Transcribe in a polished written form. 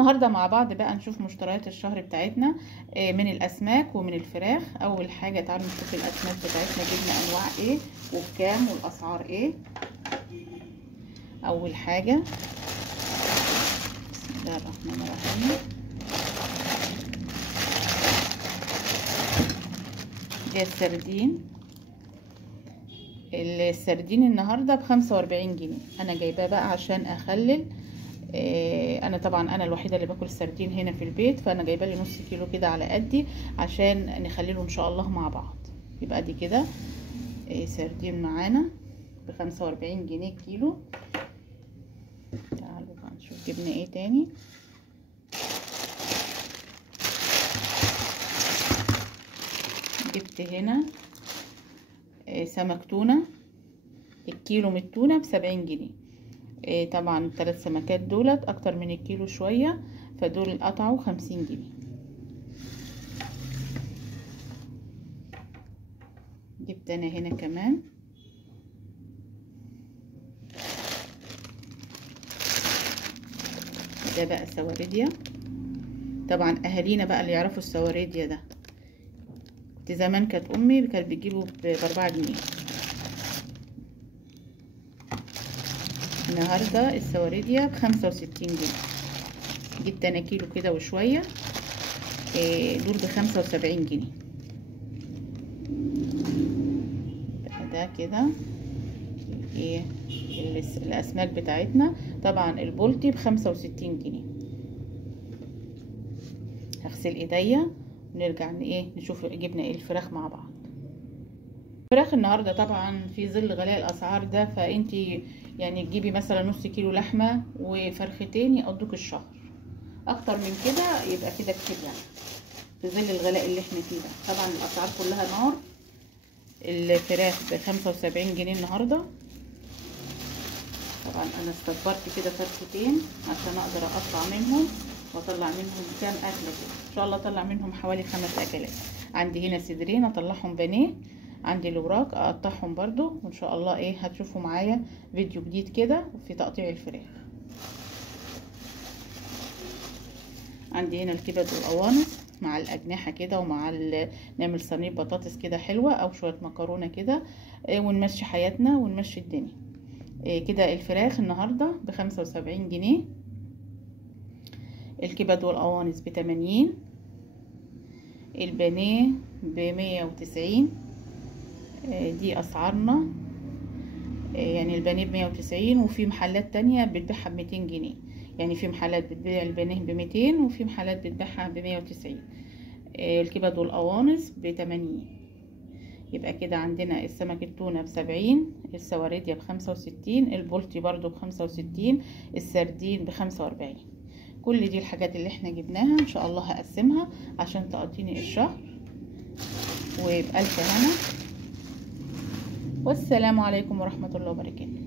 النهارده مع بعض بقى نشوف مشتريات الشهر بتاعتنا من الاسماك ومن الفراخ. اول حاجه تعالوا نشوف الاسماك بتاعتنا، جبنا انواع ايه وبكام والاسعار ايه. اول حاجه بسم الله الرحمن الرحيم، ده السردين النهارده ب45 جنيه. انا جايباه بقى عشان اخلل. انا طبعا انا الوحيده اللي باكل السردين هنا في البيت، فانا جايبه لي نص كيلو كده على قدي عشان نخلله ان شاء الله مع بعض. يبقى دي كده سردين معانا ب45 جنيه كيلو. تعالوا بقى نشوف جبنا ايه تاني. جبت هنا سمك تونه، الكيلو من التونه ب70 جنيه. طبعا 3 سمكات دولت اكتر من الكيلو شويه، فدول قطعوا 50 جنيه. جبت انا هنا كمان ده بقى سواردية. طبعا اهالينا بقى اللي يعرفوا السواردية ده، زمان كانت امي كانت بتجيبه ب4 جنيه. النهارده السواردية ب65 جنيه. جبت انا كيلو كده وشويه، دول ب75 جنيه. ده كده ايه الاسماك بتاعتنا. طبعا البلطي ب65 جنيه. هغسل ايديا ونرجع نشوف جبنا ايه الفراخ مع بعض. الفراخ النهارده طبعا في ظل غلاء الاسعار ده، فانتي يعني تجيبي مثلا نص كيلو لحمه وفرختين يقضوك الشهر. اكتر من كده يبقى كده كتير يعني في ظل الغلاء اللي احنا فيه ده. طبعا الاسعار كلها نار. الفراخ ب75 جنيه النهارده. طبعا انا استكبرت كده فرختين عشان اقدر اقطع منهم واطلع منهم كام اكله كده. ان شاء الله اطلع منهم حوالي 5 اكلات. عندي هنا صدرين اطلعهم بانيه، عندي الوراك اقطعهم برضو، وان شاء الله هتشوفوا معايا فيديو جديد كده في تقطيع الفراخ. عندي هنا الكبد والقوانص مع الاجنحه كده، ومع نعمل صينيه بطاطس كده حلوه او شويه مكرونه كده، ونمشي حياتنا ونمشي الدنيا. كده الفراخ النهارده ب75 جنيه، الكبد والقوانص ب80، البانيه ب190. دي اسعارنا. يعني البانيه ب190، وفي محلات تانية بتبيعها ب200 جنيه. يعني في محلات بتبيع البانيه ب200 وفي محلات بتبيعها ب190. الكبد والقوانص ب80. يبقى كده عندنا السمك التونة ب70، السواردية ب65، البلطي برضو ب65، السردين ب45. كل دي الحاجات اللي احنا جبناها. ان شاء الله هقسمها عشان تقضيني الشهر، وبألف هنا. والسلام عليكم ورحمة الله وبركاته.